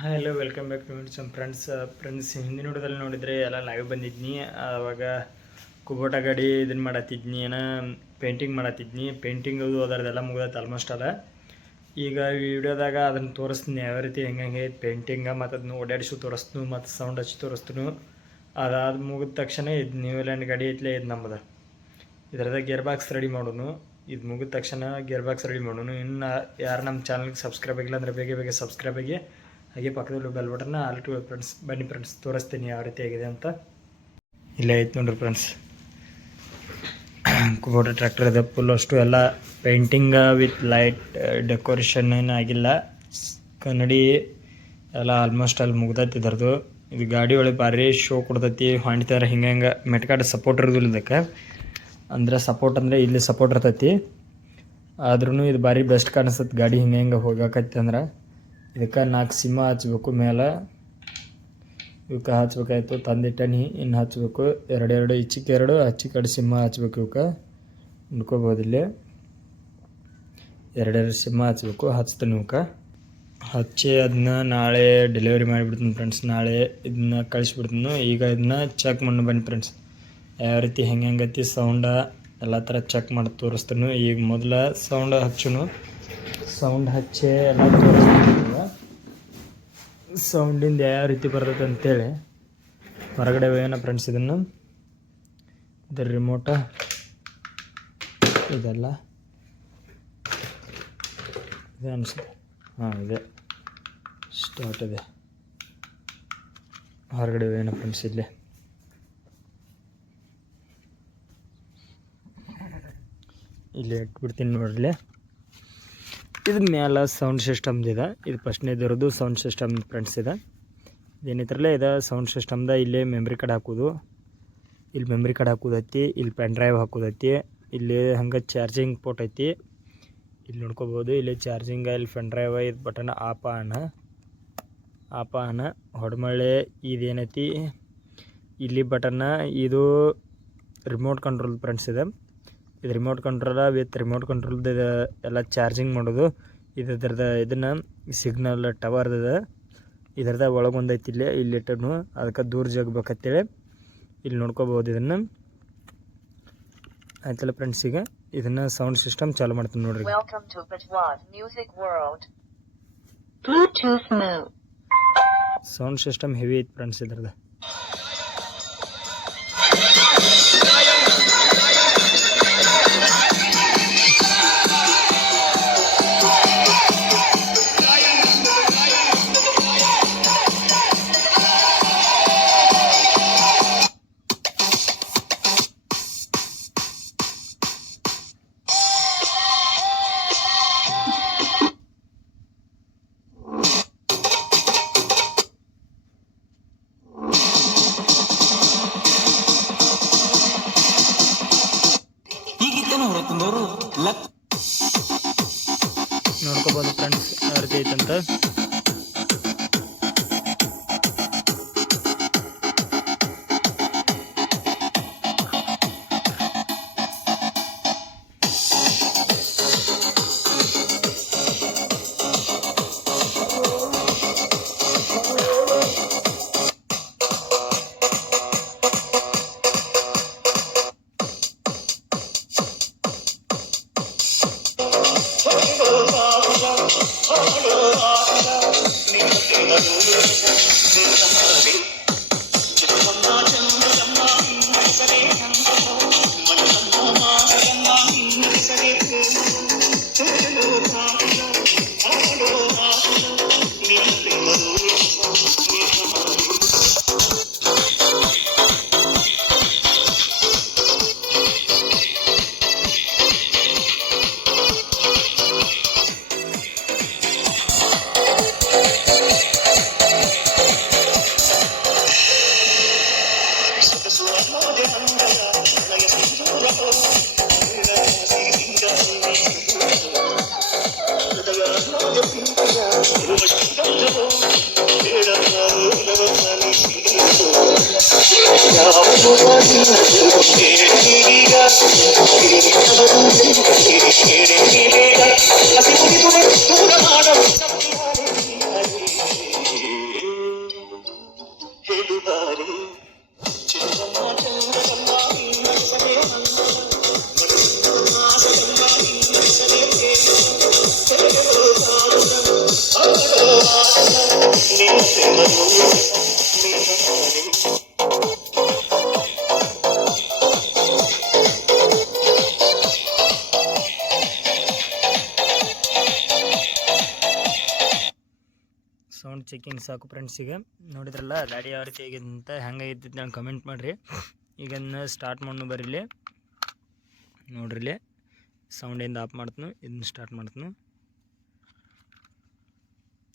Hi hello welcome back to some friends friends ಹಿಂದಿನ ಹುಡುಗದಲ್ಲಿ ನೋಡಿದರೆ ಎಲ್ಲ ಲೈವ್ ಬಂದಿದ್ನಿ. ಆವಾಗ ಕುಬೋಟ ಗಾಡಿ ಇದನ್ನು ಮಾಡತ್ತಿದ್ನಿ, ಏನೋ ಪೇಂಟಿಂಗ್ ಮಾಡತ್ತಿದ್ನಿ. ಪೇಂಟಿಂಗ್ ಅದು ಅದರದೆಲ್ಲ ಮುಗ್ದೈತೆ ಆಲ್ಮೋಸ್ಟ್ ಅಲ್ಲ. ಈಗ ವಿಡಿಯೋದಾಗ ಅದನ್ನು ತೋರಿಸ್ತೀನಿ. ಯಾವ ರೀತಿ ಹೆಂಗೆ ಹೆಂಗೆ ಪೇಂಟಿಂಗ ಮತ್ತು ಅದನ್ನು ಓಡಾಡಿಸು ತೋರಿಸ್ತು ಮತ್ತು ಸೌಂಡ್ ಹಚ್ಚಿ ತೋರಿಸ್ತು ಅದಾದ ಮುಗಿದ ತಕ್ಷಣ ಇದು ನ್ಯೂಲ್ಯಾಂಡ್ ಗಾಡಿ ಐತ್ಲೇ ಇದು ನಮ್ಮದು ಇದರದಾಗ ಗೇರ್ ಬಾಕ್ಸ್ ರೆಡಿ ಮಾಡೋನು. ಇದು ಮುಗಿದ ತಕ್ಷಣ ಗೇರ್ ಬಾಕ್ಸ್ ರೆಡಿ ಮಾಡೋನು. ಇನ್ನು ಯಾರು ನಮ್ಮ ಚಾನಲ್ಗೆ ಸಬ್ಸ್ಕ್ರೈಬ್ ಆಗಿಲ್ಲ ಅಂದರೆ ಬೇಗ ಬೇಗ ಸಬ್ಸ್ಕ್ರೈಬ್ ಆಗಿ. ಹಾಗೆ ಪಕ್ಕದಲ್ಲಿ ಬೆಲ್ ಬಟನ್ನ ಆಲ್ ಟು ಫ್ರೆಂಡ್ಸ್ ಬನ್ನಿ ಫ್ರೆಂಡ್ಸ್ ತೋರಿಸ್ತೀನಿ ಯಾವ ರೀತಿ ಆಗಿದೆ ಅಂತ. ಇಲ್ಲೇ ಐತೆ ನೋಡ್ರಿ ಫ್ರೆಂಡ್ಸ್ ಕುಬೋಟ ಟ್ರ್ಯಾಕ್ಟರ್ ಇದೆ ಫುಲ್ ಅಷ್ಟು ಎಲ್ಲ ಪೇಂಟಿಂಗ್ ವಿತ್ ಲೈಟ್ ಡೆಕೋರೇಷನ್ ಏನು ಆಗಿಲ್ಲ. ಕನ್ನಡಿ ಎಲ್ಲ ಆಲ್ಮೋಸ್ಟ್ ಅಲ್ಲಿ ಮುಗ್ದೈತಿ ಇದರದು. ಇದು ಗಾಡಿ ಒಳಗೆ ಭಾರಿ ಶೋ ಕೊಡ್ತೈತಿ ಹೊಂಡ್ತಾರೆ ಹಿಂಗೆ ಹಿಂಗೆ ಮೆಟ್ಕಾಡ ಸಪೋರ್ಟ್ ಇರೋದಿಲ್ಲ ಇದಕ್ಕೆ. ಅಂದರೆ ಸಪೋರ್ಟ್ ಅಂದರೆ ಇಲ್ಲಿ ಸಪೋರ್ಟ್ ಇರ್ತೈತಿ. ಆದ್ರೂ ಇದು ಭಾರಿ ಬೆಸ್ಟ್ ಕಾಣಿಸ್ತೈತಿ ಗಾಡಿ ಹಿಂಗೆ ಹಿಂಗೆ ಹೋಗಾಕೈತಿ ಅಂದ್ರೆ. ಇದಕ್ಕೆ ನಾಲ್ಕು ಸಿಂಹ ಹಚ್ಬೇಕು ಮೇಲೆ. ಇವಕ್ಕೆ ಹಚ್ಬೇಕಾಯ್ತು ತಂದಿಟ್ಟನಿ ಇನ್ನು ಹಚ್ಬೇಕು ಎರಡೆರಡು ಈಚಿಗೆ ಎರಡು ಹಚ್ಚಿ ಕಡೆ ಸಿಂಹ ಹಚ್ಬೇಕು ಇವಕ್ಕೆ. ನೋಡ್ಕೋಬೋದು ಇಲ್ಲಿ. ಎರಡೆರಡು ಸಿಂಹ ಹಚ್ಬೇಕು, ಹಚ್ತೀನಿ ಇವಕ್ಕೆ. ಹಚ್ಚಿ ಅದನ್ನ ನಾಳೆ ಡೆಲಿವರಿ ಮಾಡಿಬಿಡ್ತೀನಿ ಫ್ರೆಂಡ್ಸ್ ನಾಳೆ ಇದನ್ನ ಕಳಿಸ್ಬಿಡ್ತೀನಿ. ಈಗ ಇದನ್ನ ಚೆಕ್ ಮಾಡಿ ಬನ್ನಿ ಫ್ರೆಂಡ್ಸ್ ಯಾವ ರೀತಿ, ಹೆಂಗೆ ಹೆಂಗೈತಿ ಸೌಂಡ ಎಲ್ಲ ಥರ ಚೆಕ್ ಮಾಡಿ ತೋರಿಸ್ತೀನಿ. ಈಗ ಮೊದಲ ಸೌಂಡ್ ಹಚ್ಚುನು. ಸೌಂಡ್ ಹಚ್ಚೆ ಎಲ್ಲ ತೋರಿಸ್ತೀನಿ ಸೌಂಡಿಂದ ಯಾವ ರೀತಿ ಬರ್ತೈತೆ ಅಂತೇಳಿ ಹೊರಗಡೆ ಏನ ಫ್ರೆಂಡ್ಸ್ ಇದನ್ನು. ಇದರ ರಿಮೋಟ ಇದೆಲ್ಲ. ಇದೆ ಅನಿಸುತ್ತೆ. ಹಾಂ, ಇದೆ. ಸ್ಟಾರ್ಟ್ ಇದೆ. ಹೊರಗಡೆ ಏನ ಫ್ರೆಂಡ್ಸ್ ಇಲ್ಲಿ. ಇಲ್ಲಿ ಇಟ್ಬಿಡ್ತೀನಿ ನೋಡ್ರಿ ಇದು ಮೇಲೆ ಸೌಂಡ್ ಸಿಸ್ಟಮ್ ಇದೆ. ಇದು ಫಸ್ಟ್ನೇದಿರೋದು ಸೌಂಡ್ ಸಿಸ್ಟಮ್ ಫ್ರೆಂಡ್ಸ್ ಇದೆ. ಇದೇನಿದ್ರಲ್ಲೇ ಇದೆ ಸೌಂಡ್ ಸಿಸ್ಟಮ್ದ ಇಲ್ಲೇ ಮೆಮ್ರಿ ಕಾರ್ಡ್ ಹಾಕೋದು. ಇಲ್ಲಿ ಮೆಮ್ರಿ ಕಾರ್ಡ್ ಹಾಕೋದೈತಿ, ಇಲ್ಲಿ ಪೆನ್ ಡ್ರೈವ್ ಹಾಕೋದೈತಿ, ಇಲ್ಲಿ ಹಂಗೆ ಚಾರ್ಜಿಂಗ್ ಪೋರ್ಟ್ ಐತಿ. ಇಲ್ಲಿ ನೋಡ್ಕೋಬೋದು, ಇಲ್ಲಿ ಚಾರ್ಜಿಂಗ್ ಇಲ್ಲಿ ಪೆನ್ ಡ್ರೈವ್ ಇದು button off on off on ಹೊಡ್ಮಳೆ ಇದೇನೈತಿ? ಇಲ್ಲಿ ಬಟನ್ನ ಇದು ರಿಮೋಟ್ ಕಂಟ್ರೋಲ್ ಫ್ರೆಂಡ್ಸ್ ಇದೆ. ಇದು ರಿಮೋಟ್ ಕಂಟ್ರೋಲ ವಿತ್ ರಿಮೋಟ್ ಕಂಟ್ರೋಲ್ದು ಎಲ್ಲ ಚಾರ್ಜಿಂಗ್ ಮಾಡೋದು. ಇದು ಇದನ್ನ ಇದನ್ನು ಸಿಗ್ನಲ್ ಟವರ್ ಇದೆ ಇದ್ರದ ಒಳಗೆ ಒಂದೈತಿ ಇಲ್ಲಿ ಇಲ್ಲಿ ಇಟ್ಟನು ಅದಕ್ಕೆ ದೂರ ಜಗ್ಬೇಕಂತೇಳಿ ಇಲ್ಲಿ ನೋಡ್ಕೋಬೋದು ಇದನ್ನು. ಆಯ್ತಲ್ಲ ಫ್ರೆಂಡ್ಸ್ ಈಗ ಇದನ್ನ ಸೌಂಡ್ ಸಿಸ್ಟಮ್ ಚಾಲು ಮಾಡ್ತೀನಿ ನೋಡ್ರಿ. ಸೌಂಡ್ ಸಿಸ್ಟಮ್ ಹೆವಿ ಐತಿ ಫ್ರೆಂಡ್ಸ್ ಇದ್ರದ್ದು. ನೋಡ್ಕೋಬೋದು ಫ್ರೆಂಡ್ಸ್ ಯಾವ Thank you. ಹೇಳುತ್ತಾರೆ ಸಾಕು ಫ್ರೆಂಡ್ಸ್ ಈಗ. ನೋಡಿದ್ರಲ್ಲ ಗಾಡಿ ಯಾವ ರೀತಿ ಆಗಿದೆ ಅಂತ ಹೆಂಗಾಗೈತಿ ನಾನು ಕಮೆಂಟ್ ಮಾಡಿರಿ. ಈಗ ಸ್ಟಾರ್ಟ್ ಮಾಡ್ನು ಬರೀಲಿ. ನೋಡ್ರಿಲಿ. ಸೌಂಡಿಂದ ಆಫ್ ಮಾಡ್ತನು ಇದನ್ನ ಸ್ಟಾರ್ಟ್ ಮಾಡ್ತನು.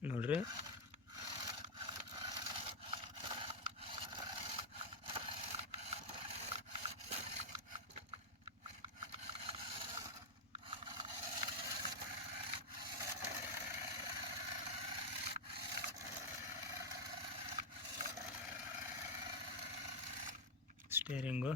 ನೋಡ್ರಿ. ಸ್ಟೇರಿಂಗು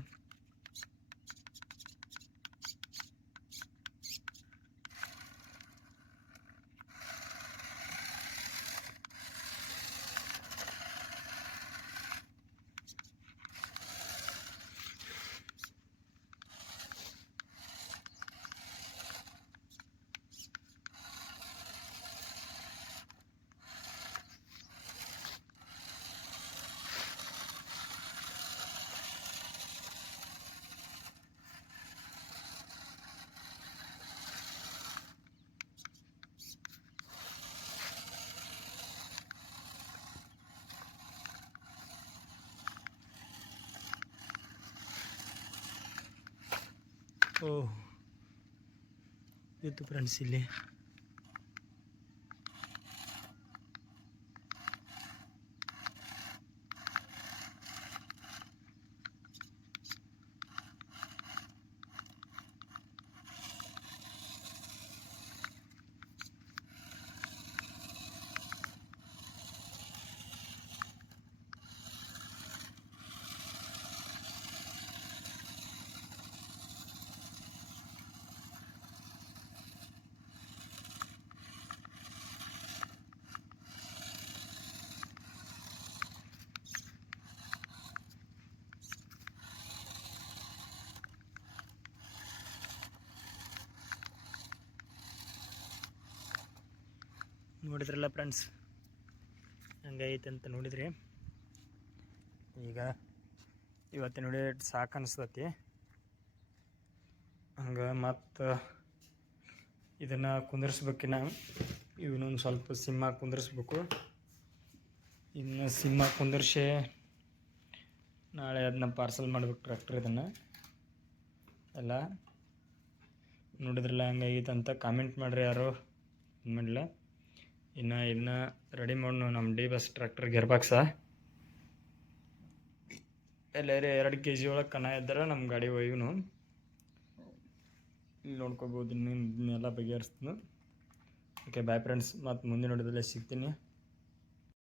ಇತ್ತು ಫ್ರೆಂಡ್ಸ್ ಇಲ್ಲಿ ನೋಡಿದ್ರಲ್ಲ ಫ್ರೆಂಡ್ಸ್ ಹಂಗೈತೆ ಅಂತ ನೋಡಿದ್ರಿ. ಈಗ ಇವತ್ತು ನೋಡಿ ಸಾಕು ಅನಿಸ್ತತಿ. ಹಂಗೆ ಮತ್ತು ಇದನ್ನು ಕುಂದರ್ಸ್ಬೇಕಿನ್ನ ಇವನೊಂದು ಸ್ವಲ್ಪ ಸಿಂಹ ಕುಂದಿರ್ಸ್ಬೇಕು. ಇನ್ನು ಸಿಂಹ ಕುಂದಿರ್ಸಿ ನಾಳೆ ಅದನ್ನ ಪಾರ್ಸಲ್ ಮಾಡ್ಬೇಕು ಟ್ರ್ಯಾಕ್ಟರ್ ಇದನ್ನು. ಎಲ್ಲ. ನೋಡಿದ್ರಲ್ಲ ಹಂಗೈತೆ ಅಂತ ಕಾಮೆಂಟ್ ಮಾಡಿರಿ ಯಾರು. ಮಾಡಿಲ್ಲ ಇನ್ನು ಇನ್ನು ರೆಡಿ ಮಾಡೋಣ ನಮ್ಮ ಡಿ ಬಸ್ ಟ್ರ್ಯಾಕ್ಟರ್ ಗೇರ್ ಎಲ್ಲಾರು ಎರಡು ಕೆ ಜಿ ಒಳಗೆ ಕನ ಇದ್ದರೆ ನಮ್ಮ ಗಾಡಿ ಒಯ್ಯೂನು. ಇಲ್ಲಿ ನೋಡ್ಕೋಬೋದು ಇನ್ನೆಲ್ಲ ಬಗೆಹರಿಸ್ತೀನಿ. ಓಕೆ ಬಾಯ್ ಫ್ರೆಂಡ್ಸ್ ಮತ್ತು ಮುಂದಿನ ನೋಡಿದಲ್ಲಿ ಸಿಗ್ತೀನಿ.